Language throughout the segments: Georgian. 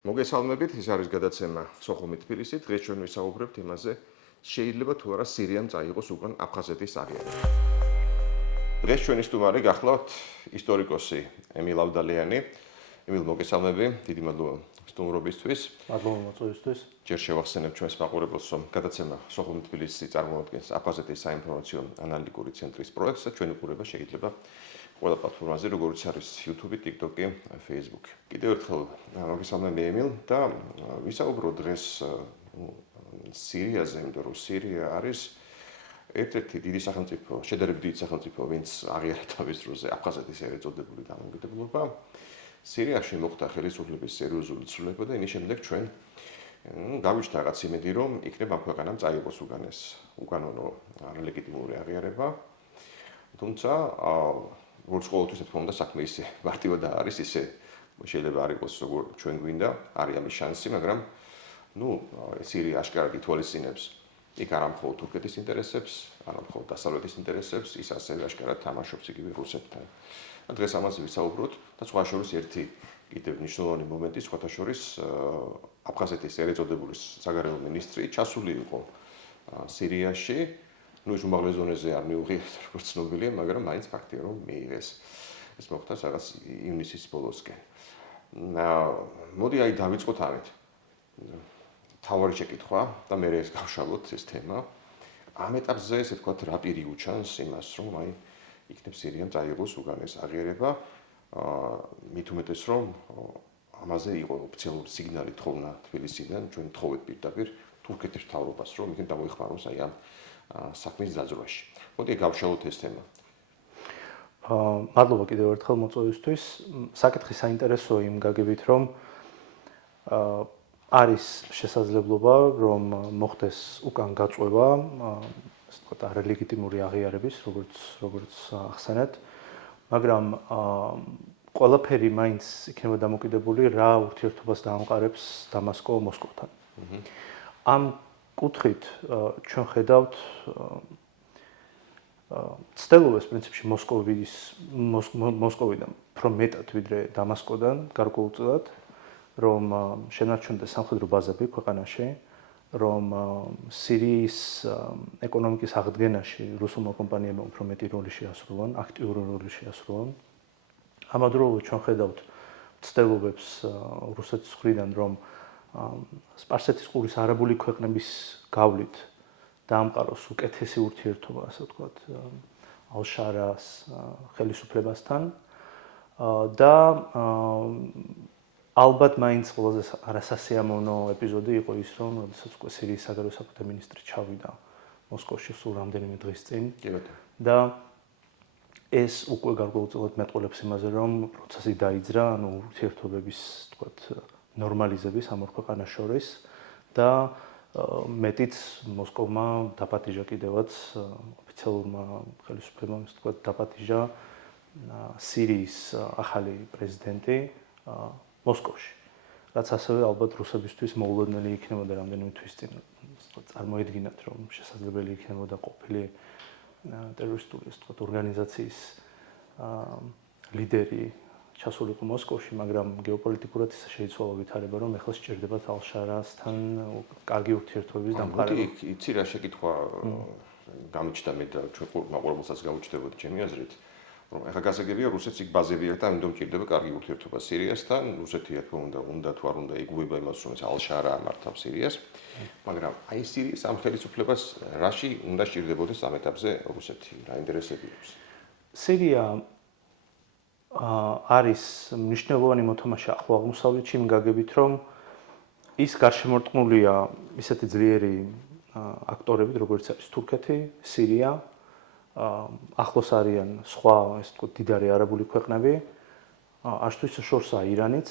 მოგესალმებით, ეს არის გადაცემა სოხუმი თბილისი. დღეს ჩვენ ვისაუბრებთ იმაზე, შეიძლება თუ არა სირიამ წაიღოს უკან აფხაზეთის აღიარება. დღეს ჩვენი სტუმარი გახლავთ ისტორიკოსი ემილ ავდალიანი. ემილ, მოგესალმები, დიდი მადლობა სტუმრობისთვის. მადლობა მოწვევისთვის. ჯერ შევახსენებ ჩვენს მაყურებელს, რომ გადაცემა სოხუმი თბილისი წარმოადგენს აფხაზეთის საინფორმაციო ანალიტიკური ცენტრის პროექტს და ჩვენი ყურება შეიძლება ყველა პლატფორმაზე, როგორც არის YouTube, TikTok, Facebook. კიდევ ერთხელ მოგესალმები ემილ და ვისაუბროთ დღეს სირიაზე, იმიტომ რომ სირია არის ერთ-ერთი დიდი სახელმწიფო, შედარებით დიდი სახელმწიფო, ვინც აღიარა თავის დროზე აფხაზეთის ერეწოდებული დამოუკიდებლობა. სირიაში მოხდა ხელისუფლების სერიოზული ცვლილება და იმის შემდეგ ჩვენ გავიჩნდა რაღაც იმედი, რომ იქნება ამ ქვეყანამ წაიღოს უკან ეს უკანონო არალეგიტიმური აღიარება. თუმცა როგორც ყოველთვის თქმა უნდა საქმე ისე მარტივად არის, ისე შეიძლება არ იყოს როგორ ჩვენ გვინდა, არის ამის შანსი, მაგრამ სირია აშკარად ითვალისწინებს იქ არა მხოლოდ თურქეთის ინტერესებს, არა მხოლოდ დასავლეთის ინტერესებს, ის ასევე აშკარად თამაშობს იგივე რუსეთთან. დღეს ამაზე ვისაუბროთ და სხვა შორის ერთი კიდევ მნიშვნელოვანი მომენტი, სხვათა შორის აფხაზეთის ერეწოდებული საგარეო მინისტრი ჩასული იყო სირიაში. ის უმაღლეს ზონაზე არ მიუღიათ, როგორც ცნობილია, მაგრამ მაინც ფაქტია, რომ მიიღეს. ეს მოხდა რაღაც ივნისის ბოლოსკენ. მოდი აი დავიწყოთ ამით. თავარი შეკითხვა და მე ეს გავშალოთ ეს თემა. ამ ეტაპზე ესე ვთქვათ, რა პირი უჩანს იმას, რომ აი იქნებ სირიამ წაიღოს უკან ეს აღიარება. მით უმეტეს, რომ ამაზე იყო ოფიციალური სიგნალი თხოვნა თბილისიდან, ჩვენ თხოვეთ პირდაპირ თურქეთის მთავრობას, რომ იქნებ გამოიხმაროს აი ამ საქმის დაძრაში. მოდი გავშალოთ ეს თემა. მადლობა კიდევ ერთხელ მოწვევისთვის. საკითხი საინტერესოა იმ გაგებით, რომ არის შესაძლებლობა, რომ მოხდეს უკან გაწვევა, ასე ვთქვათ, არალეგიტიმური აღიარების, როგორც ახსენეთ, მაგრამ ყველაფერი მაინც იქნება დამოკიდებული რა ურთიერთობას დაამყარებს დამასკო მოსკოვთან. ამ კუთხით ჩვენ ხედავთ ცდილობას პრინციპში მოსკოვიდან უფრო მეტად ვიდრე დამასკოდან გარკვეულწილად, რომ შენარჩუნდეს სამხედრო ბაზები ქვეყანაში, რომ სირიის ეკონომიკის აღდგენაში რუსულმა კომპანიებმა უფრო მეტი როლი შეასრულონ, აქტიური როლი შეასრულონ. ამავდროულად ჩვენ ხედავთ ცდილობებს რუსეთის მხრიდან, რომ სპარსეთის ყურის არაბული ქვეყნების გავლით დაამყაროს უკეთესი ურთიერთობა, ასე ვთქვათ, ალ-შარას ხელისუფლებასთან და ალბათ მაინც ყველაზე არასასიამოვნო ეპიზოდი იყო ის, რომ როდესაც უკვე სირიის საგარეო საქმეთა მინისტრი ჩავიდა მოსკოვში სულ რამდენიმე დღის წინ და ეს უკვე გარკვეულწილად მეტყველებს იმაზე, რომ პროცესი დაიძრა, ურთიერთობების, ვთქვათ, ნორმალიზების ამ ორ ქვეყანას შორის და მეტიც მოსკოვმა დაპატიჟა კიდევაც ოფიციალურმა ხელისუფლებამ, ასე ვთქვათ, დაპატიჟა სირიის ახალი პრეზიდენტი მოსკოვში. რაც ასევე ალბათ რუსებისთვის მოულოდნელი იქნებოდა რამდენიმე თვის წინ, წარმოედგინათ, რომ შესაძლებელი იქნებოდა ყოფილი ტერორისტული, ასე ვთქვათ, ორგანიზაციის ლიდერი ჩასულიყო მოსკოვში, მაგრამ გეოპოლიტიკურად ისე შეიცვალა ვითარება, რომ ეხლა სჭირდებათ ალ-შარასთან კარგი ურთიერთობების დამყარება. იცი რა შეკითხვა გამიჩნდა მე და ჩვენ მაყურებელსაც გამოჩნდებოდა ჩემი აზრით, რომ ეხლა გასაგებია რუსეთს იქ ბაზები აქვს და ამიტომ ჭირდება კარგი ურთიერთობა სირიასთან. რუსეთი რა თქმა უნდა თუ არ უნდა იგუება იმას, რომ ეს ალ-შარა მართავს სირიას, მაგრამ აი სირიის ამ ხელისუფლებას რაში უნდა სჭირდებოდეს ამ ეტაპზე რუსეთი, რა ინტერესები აქვს? სირია არის მნიშვნელოვანი მოთამაშე ახლო აღმოსავლეთში იმ გაგებით, რომ ის გარშემორტყმულია ისეთი ძლიერი აქტორებით, როგორც არის თურქეთი, სირია, ახლოს არიან სხვა, ესე ვთქვათ, დიდარი არაბული ქვეყნები, არც თუ ისე შორსაა ირანიც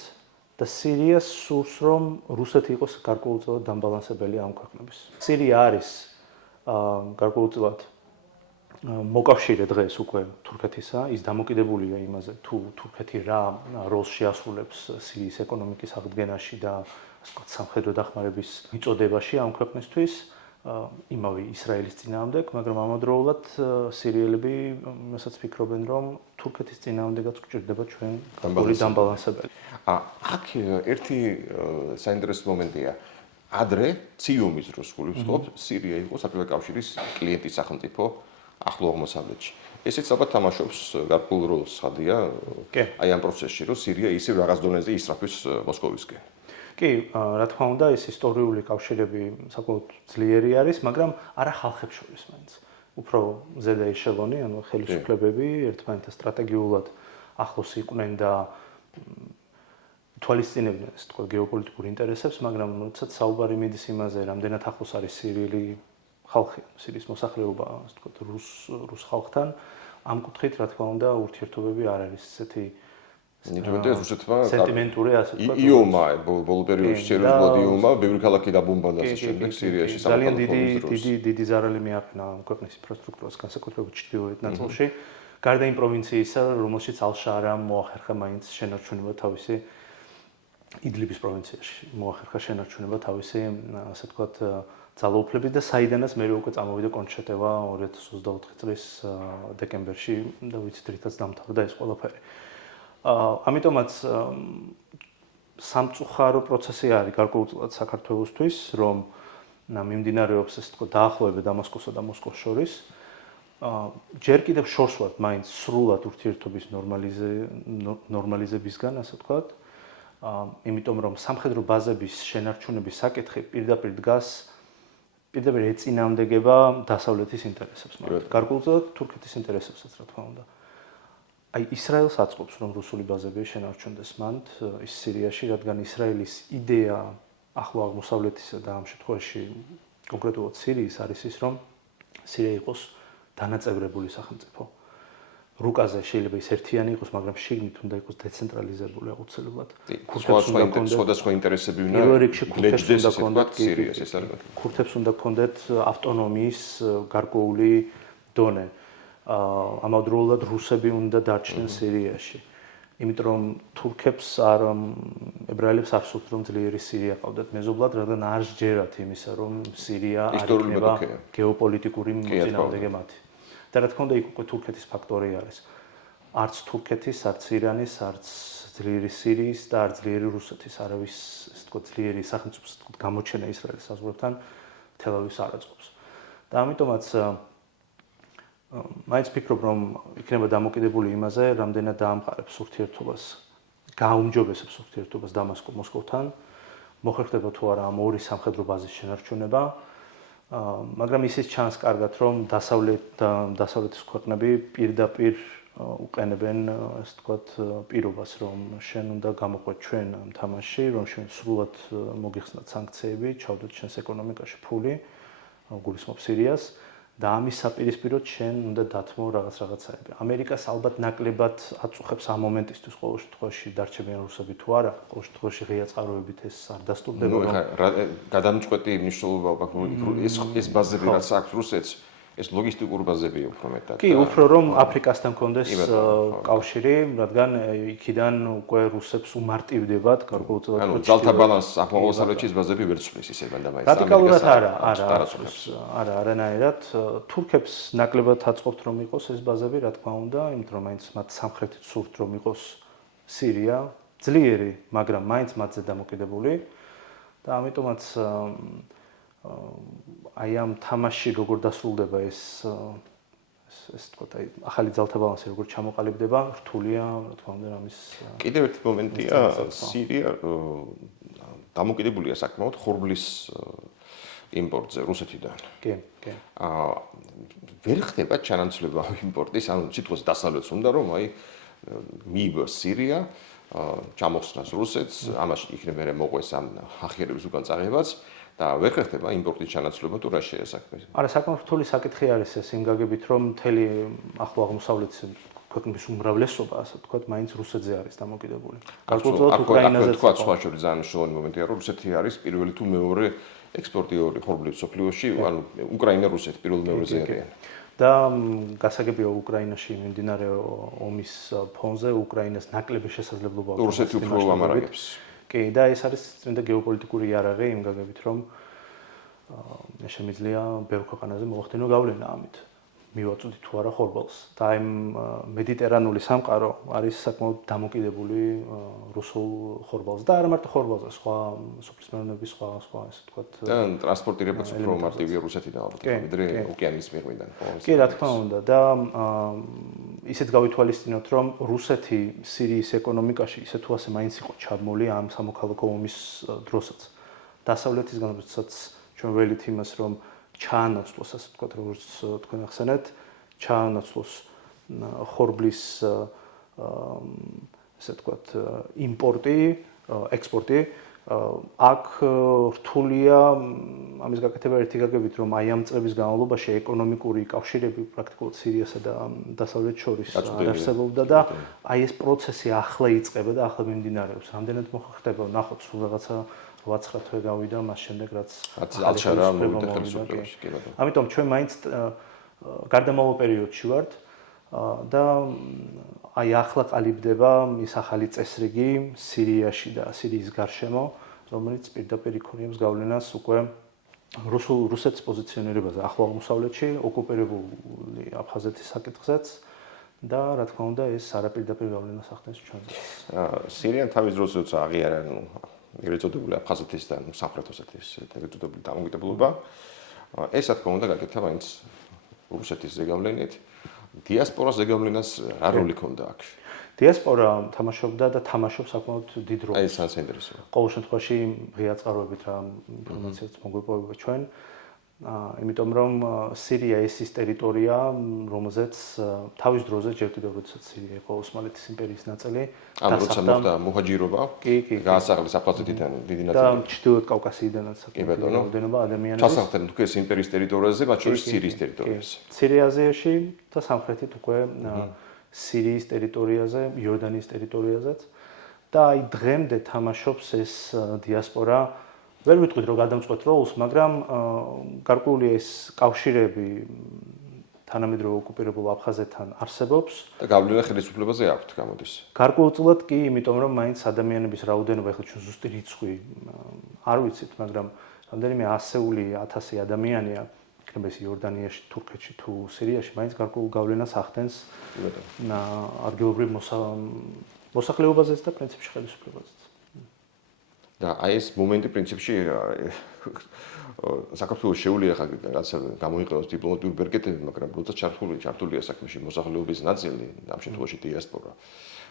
და სირიას სურს, რომ რუსეთი იყოს გარკვეულწილად დამბალანსებელი ამ ქვეყნების. სირია არის გარკვეულწილად მოკავშირე დღეს უკვე თურქეთისა, ის დამოკიდებულია იმაზე, თუ თურქეთი რა როლს შეასრულებს სირიის ეკონომიკის აღდგენაში და ასე ვთქვათ, სამხედრო დახმარების მიწოდებაში ამ ქვეყნისთვის, იმავე ისრაელის წინააღმდეგ, მაგრამ ამავდროულად სირიელები იმასაც ფიქრობენ, რომ თურქეთის წინააღმდეგაც გვჭირდება ჩვენ გარკვეული დამბალანსებელი. აქ ერთი საინტერესო მომენტია. ადრე ციუმის დროს გულისხმობ, სირია იყო საბჭოთა კავშირის კლიენტის სახელმწიფო ახლო აღმოსავლეთში. ესეც ალბათ თამაშობს გარკვეულ როლს, ხადია? აი ამ პროცესში, რომ სირია ისევ რაღაც დონეზე ისრაფის მოსკოვისკენ. კი, რა თქმა უნდა, ეს ისტორიული კავშირები საკმაოდ ძლიერი არის, მაგრამ არა ხალხებს შორის მაინც. უფრო ზედა ეშელონი, ანუ ხელისუფლებები ერთმანეთთან სტრატეგიულად ახლოს იყვნენ და თვალისწინებდნენ, ასე ვთქვათ, გეოპოლიტიკურ ინტერესებს, მაგრამ როდესაც საუბარი მიდის იმაზე, რამდენად ახლოს არის სირიელი ხალხი, სირიის მოსახლეობა, ასე ვთქვათ, რუს ხალხთან, ამ კუთხით, რა თქმა უნდა, ურთიერთობები არ არის ესეთი სენტიმენტური, ასე ვთქვათ. იომა ბოლო პერიოდში სერიოზულად იომა, ბევრი ქალაქი დაბომბა და ასე შემდეგ სირიაში ძალიან დიდი ზარალი მიაყენა ქვეყნის ინფრასტრუქტურას, განსაკუთრებით ჩრდილოეთ ნაწილში. გარდა იმ პროვინციისა, რომელშიც ალ-შაარამ მოახერხა მაინც შენარჩუნება თავისი იდლიბის პროვინციაში მოახერხა შენარჩუნება თავისი, ასე ვთქვათ, ძალაუფლებით და საიდანაც მე უკვე წამოვიდა კონჩეტევა 2024 წლის დეკემბერში და ვიცით რითაც დამთავრდა ეს ყველაფერი. ამიტომაც სამწუხარო პროცესი არის გარკვეულწილად საქართველოსთვის, რომ მიმდინარეობს ასე ვთქვათ დაახლოება დამასკოსა და მოსკოვს შორის. ჯერ კიდევ შორს ვართ მაინც სრულად ურთიერთობის ნორმალიზებისგან, ასე ვთქვათ. იმიტომ რომ სამხედრო ბაზების შენარჩუნების საკითხი პირდაპირ დგას პირდაპირ ეწინააღმდეგება დასავლეთის ინტერესებს, მაგრამ გარკვეულწილად თურქეთის ინტერესებსაც, რა თქმა უნდა. აი ისრაელს აწყობს რომ რუსული ბაზები შენარჩუნდეს მანდ ის სირიაში, რადგან ისრაელის იდეა ახლო აღმოსავლეთისა და ამ შემთხვევაში კონკრეტულად სირიის არის ის, რომ სირია იყოს დანაწევრებული სახელმწიფო. რუკაზე შეიძლება ის ერთიანი იყოს, მაგრამ შიგნით უნდა იყოს დეცენტრალიზებული აუცილებლად. სხვადასხვა ინტერესები უნდა ლეჯდეს სირიას ეს არის. ქურთებს უნდა ქონდეთ ავტონომიის გარკვეული დონე. ამავდროულად რუსები უნდა დარჩნენ სირიაში. იმიტომ რომ თურქებს არ ებრაელებს არ სურთ რომ ძლიერი სირია ყავდეთ მეზობლად, რადგან არ სჯერათ იმისა, რომ სირია არ იქნება გეოპოლიტიკური მოწინააღმდეგე მათი. და რა თქმა უნდა იქ უკვე თურქეთის ფაქტორი არის. არც თურქეთის, არც ირანის, არც ძლიერი სირიის და არც ძლიერი რუსეთის არავის, ასე ვთქვათ, ძლიერი სახელმწიფოს გამოჩენა ისრაელის საზღვრებთან თელ-ავილს არ აწყობს. და ამიტომაც მაინც ფიქრობ, რომ იქნება დამოკიდებული იმაზე, რამდენად დაამყარებს ურთიერთობას, გააუმჯობესებს ურთიერთობას დამასკო-მოსკოვთან, მოხერხდება თუ არა ამ ორი სამხედრო ბაზის შენარჩუნება. მაგრამ ისიც ჩანს კარგად, რომ დასავლეთის ქვეყნები პირდაპირ უყენებენ, ასე ვთქვათ, პირობას, რომ შენ უნდა გამოყვეთ ჩვენ ამ თამაშში, რომ შენ სრულად მოგიხსნათ სანქციები, ჩავდოთ შენს ეკონომიკაში ფული, გულისხმობ სირიას და ამის საპირისპიროდ შენ უნდა დათმო რაღაცაები. ამერიკას ალბათ ნაკლებად აწუხებს ამ მომენტისთვის ყოველ შემთხვევაში დარჩებიან რუსები თუ არა, ყოველ შემთხვევაში ღია წყაროებით ეს არ დასტურდება. გადამწყვეტი მნიშვნელობა აქვს ეს ბაზები რაც აქვს რუსეთს, ეს ლოგისტიკური ბაზებია უფრო მეტად. კი, უფრო რომ აფრიკასთან კონდეს კავშირი, რადგან იქიდან უკვე რუსებს უმარტივდებათ გარკვეულწილად. ანუ ძალთა ბალანსს აღმოსავლეთში ბაზები ვერ ცვლის ისე და მაინც რადიკალურად არა, არანაირად. თურქებს ნაკლებად აწყობთ რომ იყოს ეს ბაზები, რა თქმა უნდა, იმიტომ რომ მაინც მათ სამხრეთით სურთ რომ იყოს სირია, ძლიერი, მაგრამ მაინც მათზე დამოკიდებული და ამიტომაც აი ამ თამაში როგორ დასრულდება ეს ვთქვათ, აი ახალი ძალთა ბალანსი როგორ ჩამოყალიბდება, რთულია, რა თქმა უნდა, ამის კიდევ ერთი მომენტია, სირია დამოკიდებულია საკმაოდ ხორბლის იმპორტზე რუსეთიდან. კი, კი. ვერ ხდება ჩანაცვლება იმპორტის, ანუ სიტყვაზე დასავლეთს უნდა რომ აი მიიღოს სირია, ჩამოხსნას რუსეთს, ამაში იქნება მოყვეს ამ ახიერების უკან წაღებაც. და ვერ ხდება იმპორტის ჩანაცვლება თუ რა შეიძლება საქმე. არა, საკმაოდ რთული საკითხი არის ეს იმ გაგებით, რომ მთელი ახლო აღმოსავლეთის ქვეყნების უმრავლესობა, ასე ვთქვათ, მაინც რუსეთზე არის დამოკიდებული. გარკვეულწილად უკრაინაზე თქვა სხვა შორის ძალიან მნიშვნელოვანი მომენტია, რომ რუსეთი არის პირველი თუ მეორე ექსპორტიორი ხორბლის სოფლიოში, ანუ უკრაინა რუსეთი პირველ მეორეზე არიან. და გასაგებია უკრაინაში მიმდინარე ომის ფონზე უკრაინას ნაკლები შესაძლებლობა აქვს რუსეთი უფრო ამარაგებს. კი, და ეს არის წმინდა გეოპოლიტიკური იარაღი იმ გაგებით, რომ მე შემიძლია ბევრ ქვეყანაზე მოახდინო გავლენა ამით. მივაწვდი თუ არა ხორბალს. და აი მედიტერანული სამყარო არის საკმაოდ დამოკიდებული რუსულ ხორბალს და არა მარტო ხორბალზე, სხვა სოფლის მეურნეობის სხვა ესე ვთქვათ. და ტრანსპორტირებაც უფრო მარტივია რუსეთიდან ალბათ, ვიდრე ოკეანის მიღმიდან. კი, რა თქმა უნდა და ისეთ გავითვალისწინოთ, რომ რუსეთი სირიის ეკონომიკაში ისე თუ ასე მაინც იყო ჩაბმული ამ სამოქალაქო ომის დროსაც. დასავლეთისგან როდესაც ჩვენ ველით იმას, რომ ჩაანაცვლოს, ასე ვთქვათ, როგორც თქვენ ახსენეთ, ჩაანაცვლოს ხორბლის ესე ვთქვათ, იმპორტი, ექსპორტი, აქ რთულია ამის გაკეთება ერთი გაგებით, რომ აი ამ წლების განმავლობაში ეკონომიკური კავშირები პრაქტიკულად სირიასა და დასავლეთს შორის არ არსებობდა და აი ეს პროცესი ახლა იწყება და ახლა მიმდინარეობს. რამდენად მოხდება, ნახოთ, სულ რაღაცა 8-9 თვე გავიდა მას შემდეგ რაც ალჩარა მოვიდა ხელისუფლებაში, კი ბატონო. ამიტომ ჩვენ მაინც გარდამავალ პერიოდში ვართ და აი ახლა ყალიბდება ის ახალი წესრიგი სირიაში და სირიის გარშემო, რომელიც პირდაპირ იქონიებს გავლენას უკვე რუსეთის პოზიციონირებაზე ახლო აღმოსავლეთში, ოკუპირებული აფხაზეთის საკითხზეც და რა თქმა უნდა ეს არაპირდაპირ გავლენას ახდენს ჩვენზე. სირიამ თავის დროს როცა აღიარა ეგრეთ წოდებული აფხაზეთის და სამხრეთ ოსეთის ეგრეთ წოდებული დამოუკიდებლობა, ეს რა თქმა უნდა გაკეთა მაინც რუსეთის ზეგავლენით. დიასპორას ზეგავლენას რა როლი ჰქონდა აქ? დიასპორა თამაშობდა და თამაშობს საკმაოდ დიდ როლს. აი ეს საინტერესოა. ყოველ შემთხვევაში ღია წყაროებით რა ინფორმაციაც მოგვეპოვება ჩვენ. იმიტომ რომ სირია ეს ის ტერიტორია, რომელზეც თავის დროზე ჯერ კიდევ როდესაც სირია იყო ოსმალეთის იმპერიის ნაწილი, ამ როცა მოხდა მოჰაჯირობა, გაასახლეს აფხაზეთიდან დიდი ნაწილი და ჩრდილოეთ კავკასიიდანაც საკმაოდ რაოდენობა ადამიანების ჩასახლდნენ უკვე იმპერიის ტერიტორიაზე, მათ შორის სირიის ტერიტორიაზე. სირია აზიაში და სამხრეთით უკვე სირიის ტერიტორიაზე, იორდანიის ტერიტორიაზეც და აი დღემდე თამაშობს ეს დიასპორა. ვერ ვიტყვით რომ გადამწყვეტ როლს, მაგრამ გარკვეული ეს კავშირები თანამედროვე ოკუპირებულ აფხაზეთთან არსებობს და გავლენა ხელისუფლებაზე აქვთ, გამოდის. გარკვეულწილად კი, იმიტომ რომ მაინც ადამიანების რაოდენობა ახლა ჩვენ ზუსტი რიცხვი არ ვიცით, მაგრამ რამდენიმე 100,000 ადამიანია, იქნება ეს იორდანიაში, თურქეთში თუ სირიაში, მაინც გარკვეულ გავლენას ახდენს ადგილობრივ მოსახლეობაზეც და პრინციპში ხელისუფლებაზეც. და აი ეს მომენტი პრინციპში საქართველოს შეუძლია ხა რაღაცა გამოიყენოს დიპლომატიური ბერკეტები, მაგრამ როცა ჩართულია საქმეში მოსახლეობის ნაწილი, ამ შემთხვევაში დიასპორა.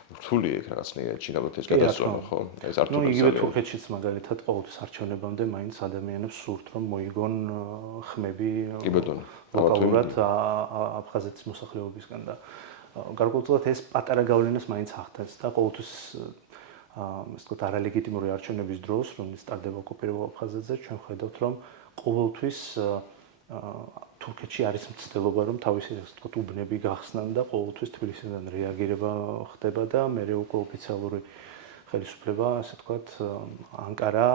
რთული ეგ რაღაცნაირად ჩინალოთ ეს გადასწორება, ხო? ეს არ თუნდაც. ნუ იგივე თურქეთშიც მაგალითად ყოველთვის არჩევნებამდე მაინც ადამიანებს სურთ რომ მოიგონ ხმები. კი ბატონო. ლოკალურად აფხაზეთის მოსახლეობისგან და გარკვეულწილად ეს პატარა გავლენას მაინც ახდენს და ყოველთვის ეს თქო არალეგიტიმური არჩევნების დროს, რომელიც ტარდება ოკუპირებულ აფხაზეთზე, ჩვენ ხედავთ, რომ ყოველთვის თურქეთში არის მცდელობა, რომ თავისი ეს თქო უბნები გახსნან და ყოველთვის თბილისიდან რეაგირება ხდება და მეორე უკვე ოფიციალური ხელისუფლება, ასე თქვათ, ანკარა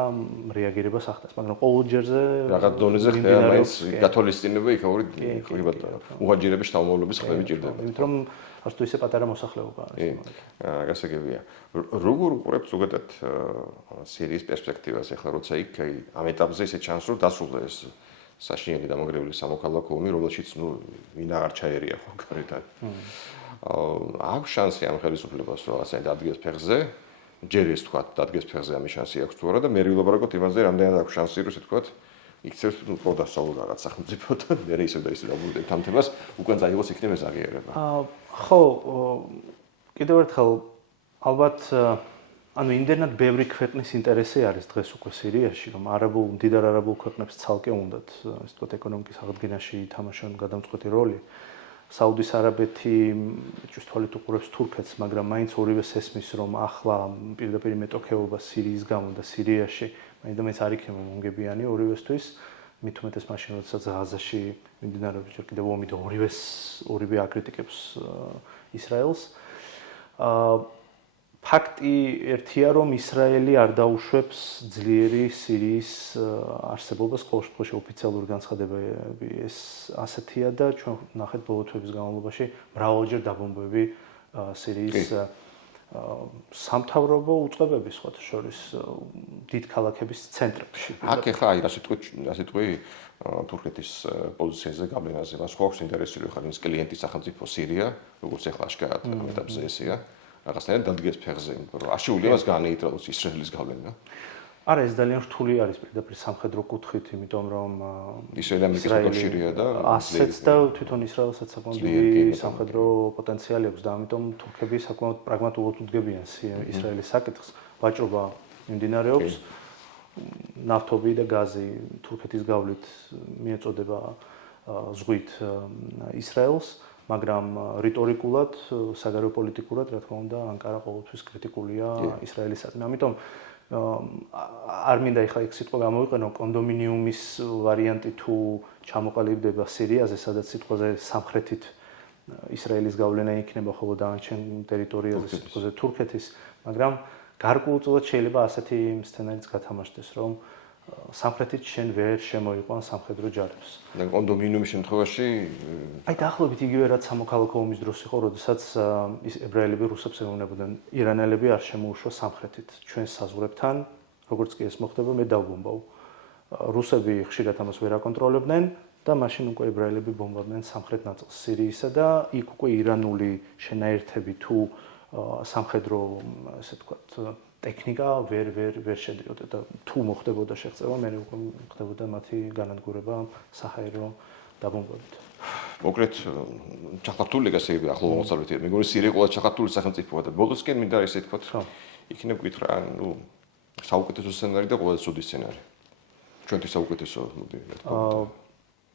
რეაგირებას ახდენს, მაგრამ ყოველ ჯერზე რაღაც დონეზე ხდება მაინც გათვალისწინება იქაური კი ბატონო. უღაჯირების შთამომავლობის ხმები ჭირდება. იმიტომ რომ ასე თუ ისე პატარა მოსახლეობა არის. გასაგებია. როგორ უყურებთ ზოგადად სირიის პერსპექტივას ახლა როცა იქ ამ ეტაპზე ისე ჩანს რომ დასრულდა ეს საშინელი დამანგრეველი სამოქალაქო ომი, რომელშიც ნუ ვინ აღარ ჩაერია ხო გარედან. აქვს შანსი ამ ხელისუფლებას რომ ასე დადგეს ფეხზე, ჯერ ეს თქვა დადგეს ფეხზე ამის შანსი აქვს თუ არა და მე ვილაპარაკოთ იმაზე, რამდენად აქვს შანსი რომ ესე თქვა იქცევს პროდასავლო რაღაც სახელმწიფოდან, მე ისე და ისე დავუბრუნდეთ ამ თემას, უკან წაიღოს იქნება ეს აღიარება. ხო, კიდევ ერთხელ ალბათ ანუ იმდენად ბევრი ქვეყნის ინტერესი არის დღეს უკვე სირიაში, რომ მდიდარ არაბულ ქვეყნებს ცალკე უნდათ, ასე ვთქვათ, ეკონომიკის აღდგენაში ითამაშონ გადამწყვეტი როლი. საუდის არაბეთი ჭვის თვალით უყურებს თურქეთს, მაგრამ მაინც ორივეს ესმის, რომ ახლა პირდაპირ მეტოქეობა სირიის გამო და სირიაში მაინც არ იქნება მომგებიანი ორივესთვის, მით უმეტეს მაშინ, როდესაც ღაზაში მიმდინარეობს ჯერ კიდევ ომი და ორივე აკრიტიკებს ისრაელს. ფაქტი ერთია, რომ ისრაელი არ დაუშვებს ძლიერი სირიის არსებობას, ყოველ შემთხვევაში ოფიციალური განცხადებები ეს ასეთია და ჩვენ ნახეთ ბოლო თვეების განმავლობაში მრავალჯერ დაბომბვები სირიის სამთავრობო უწყებების სხვა შორის დიდ ქალაქების ცენტრებში. აქ ეხლა აი ასე თქვი თურქეთის პოზიციაზე გავლენაზე მას ხო აქვს ინტერესი რომ ხარ ის კლიენტის სახელმწიფო სირია, როგორც ეხლა აშკარად მეტაბზე ესეა. რაღაცნაირად დადგეს ფეხზე, რომ აშეულია მას განეიტრალოს ისრაელის გავლენა. არა, ეს ძალიან რთული არის პირდაპირ სამხედრო კუთხით, იმიტომ რომ ისრაელი ამერიკის მოკავშირეა და ასეც და თვითონ ისრაელსაც საკმაოდ დიდი სამხედრო პოტენციალი აქვს და ამიტომ თურქები საკმაოდ პრაგმატულად უდგებიან ისრაელის საკითხს. ვაჭრობა მიმდინარეობს, ნავთობი და გაზი თურქეთის გავლით მიეწოდება ზღვით ისრაელს, მაგრამ რიტორიკულად, საგარეო პოლიტიკურად, რა თქმა უნდა, ანკარა ყოველთვის კრიტიკულია ისრაელისადმი. ამიტომ არ მინდა ეხლა ეგ სიტყვა გამოვიყენო, კონდომინიუმის ვარიანტი თუ ჩამოყალიბდება სირიაზე, სადაც სიტყვაზე სამხრეთით ისრაელის გავლენა იქნება, ხოლო დანარჩენ ტერიტორიაზე სიტყვაზე თურქეთის, მაგრამ გარკვეულწილად შეიძლება ასეთი სცენარიც გათამაშდეს, რომ სამხრეთით შენ ვერ შემოიყვან სამხედრო ჯარებს. და კონდომინიუმის შემთხვევაში აი დაახლოებით იგივე რაც სამოქალაქო ომის დროს იყო, როდესაც ებრაელები რუსებს ეუბნებოდნენ, ირანელები არ შემოუშვა სამხრეთით. ჩვენ საზღვრებთან, როგორც კი ეს მოხდება, მე დავბომბავ. რუსები ხშირად ამას ვერ აკონტროლებდნენ და მაშინ უკვე ებრაელები ბომბავდნენ სამხრეთ ნაწილს სირიისა და იქ უკვე ირანული შენაერთები თუ სამხედრო, ასე ვთქვათ, ტექნიკა ვერ შედიოდა და თუ მოხდებოდა შეღწევა, მე უკვე ხდებოდა მათი განადგურება საჰაერო დაბომბვებით. მოკლედ ჩახართული გასეები ახლო აღმოსავლეთით. მეგონი სირია ყველა ჩახართული სახელმწიფოა და ბოლოსკენ მინდა ესე ვთქვათ, იქნებ გითხრა, ნუ საუკეთესო სცენარი და ყველაზე ცუდი სცენარი. ჩვენთვის საუკეთესო, მოდი რა თქმა უნდა.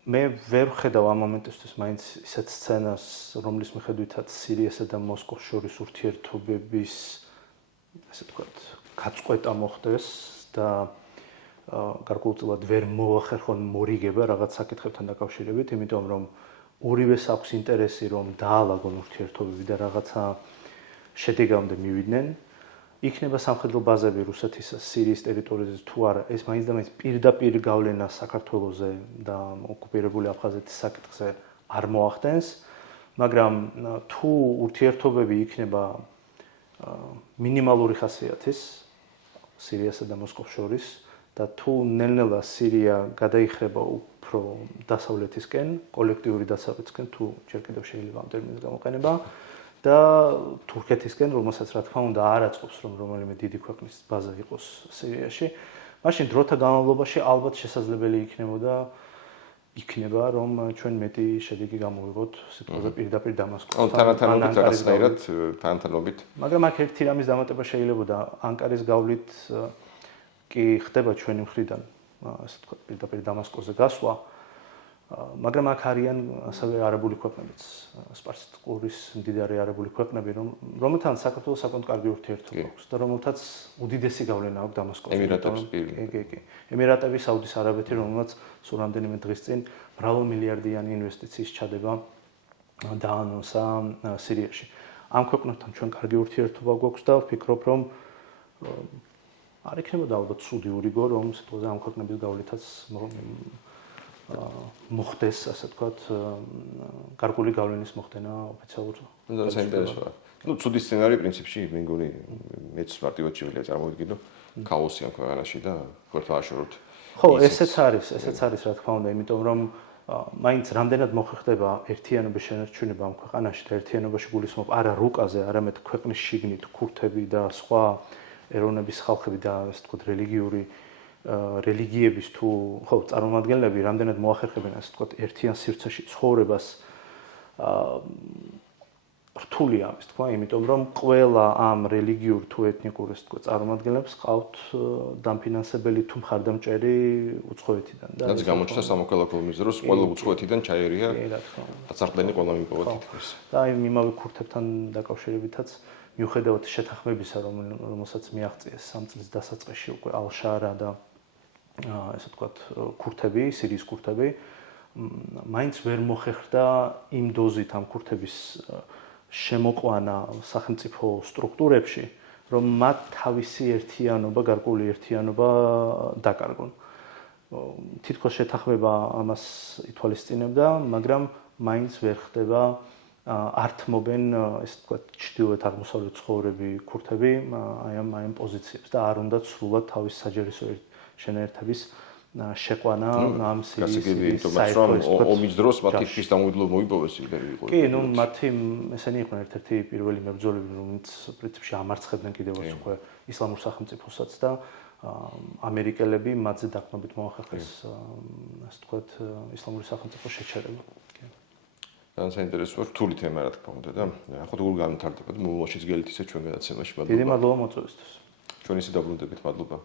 მე ვერ ვხედავ ამ მომენტისთვის მაინც ისეთ სცენას, რომლის მიხედვითაც სირიასა და მოსკოვს შორის ურთიერთობების ასე ვთქვათ, გაწყვეტა მოხდეს და გარკვეულწილად ვერ მოახერხონ მორიგება რაღაც საკითხებთან დაკავშირებით, იმიტომ რომ ორივეს აქვს ინტერესი, რომ დაალაგონ ურთიერთობები და რაღაცა შედეგამდე მივიდნენ. იქნება სამხედრო ბაზები რუსეთის სირიის ტერიტორიაზე თუ არა, ეს მაინც და მაინც პირდაპირ გავლენა საქართველოზე და ოკუპირებული აფხაზეთის საკითხზე არ მოახდენს, მაგრამ თუ ურთიერთობები იქნება მინიმალური ხასიათის სირიასა და მოსკოვს შორის და თუ ნელ-ნელა სირია გადაიხრება უფრო დასავლეთისკენ, კოლექტიური დასავლეთისკენ, თუ ჯერ კიდევ შეიძლება ამ ტერმინის გამოყენება და თურქეთისკენ, რომელსაც რა თქმა უნდა არ აწყობს, რომ რომელიმე დიდი ქვეყნის ბაზა იყოს სირიაში, მაშინ დროთა განმავლობაში ალბათ შესაძლებელი იქნება, რომ ჩვენ მეტი შედეგი გამოვიღოთ სიტყვაზე პირდაპირ დამასკოსთან. თანთანობით. მაგრამ აქ ერთი რამის დამატება შეიძლებოდა ანკარის გავლით კი ხდება ჩვენი მხრიდან, ასე ვთქვათ, პირდაპირ დამასკოზე გასვლა. მაგრამ აქ არიან ასევე არაბული ქვეყნებიც, სპარსეთის მდიდარი არაბული ქვეყნები, რომელთან საქართველოს საკმაოდ კარგი ურთიერთობა აქვს და რომელთაც უდიდესი გავლენა აქვს დამასკოზე. კი. ემირატები, საუდის არაბეთი, რომელსაც სულ რამდენიმე დღის წინ მრავალმილიარდიანი ინვესტიციის ჩადება დაანონსა სირიაში. ამ ქვეყნებთან ჩვენ კარგი ურთიერთობა გვაქვს და ვფიქრობ, რომ არ იქნებოდა ალბათ ცუდი ურიგო, რომ სიტყვაზე ამ ქვეყნების გავლითაც მოხდეს, ასე ვთქვათ, გარკვეული გავლენის მოხდენა ოფიციალურად. საინტერესოა. ნუ ცუდი სცენარი პრინციპში მე მგონი მეც მარტივად შეგვიძლია წარმოვიდგინო ქაოსი ამ ქვეყანაში და ხერთაშოროთ. ხო, ესეც არის რა თქმა უნდა, იმიტომ რომ მაინც რამდენად მოხერხდება ერთიანობის შენარჩუნება ამ ქვეყანაში და ერთიანობაში გულისხმობ არა რუკაზე, არამედ ქვეყნის შიგნით ქურთები და სხვა ეროვნების ხალხები და ასე ვთქვათ რელიგიების თუ ხო წარმომადგენლები რამდენად მოახერხებენ ასე ვთქვათ ერთიან სივრცეში ცხოვრებას რთულია ამის თქვა, იმიტომ რომ ყველა ამ რელიგიურ თუ ეთნიკურ ასე ვთქვათ წარმომადგენლებს ყავთ დამფინანსებელი თუ მხარდამჭერი უცხოეთიდან და რაც გამოჩნდა სამოქალაქო ომის დროს ყველა უცხოეთიდან ჩაერია აწარყლენი ყველა მიპოვა თითქოს. და აი იმავე ქურთებთან დაკავშირებითაც მიუხედავად შეთანხმებისა, რომელსაც მიაღწიეს 3 წლის დასაწყისში უკვე ალ-შარა და ასე ვთქვათ ქურთები, სირიის ქურთები, მაინც ვერ მოხერხდა იმ დოზით ამ ქურთების შემოყვანა სახელმწიფო სტრუქტურებში, რომ მათ თავისი ერთიანობა, გარკვეული ერთიანობა დაკარგონ. თითქოს შეთანხმება ამას ითვალისწინებდა, მაგრამ მაინც ვერ ხდება ართმობენ ესე ვთქვათ ჩრდილოეთ აღმოსავლეთ ცხოვრები ქურთები აი ამ პოზიციებს და არ უნდა სრულად თავის საჯერისო შენაერთების შეყვანა ამ სირიის ომის დროს მათი ფრის დამოუკიდებლობა მოიპოვეს იმერი იყო. კი, ნუ მათი ესენი იყვნენ ერთ-ერთი პირველი მებრძოლები, რომლებიც პრინციპში ამარცხებდნენ კიდევაც უკვე ისლამურ სახელმწიფოსაც და ამერიკელები მათზე დაკნობით მოახერხეს ასე ვთქვათ ისლამური სახელმწიფოს შეჩერება. ძალიან საინტერესოა რთული თემა რა თქმა უნდა და ახლა როგორ განვითარდება და მომავალშიც გელით ისე ჩვენ გადაცემაში მადლობა. დიდი მადლობა მოწვევისთვის. ჩვენ ისე დაბრუნდებით, მადლობა.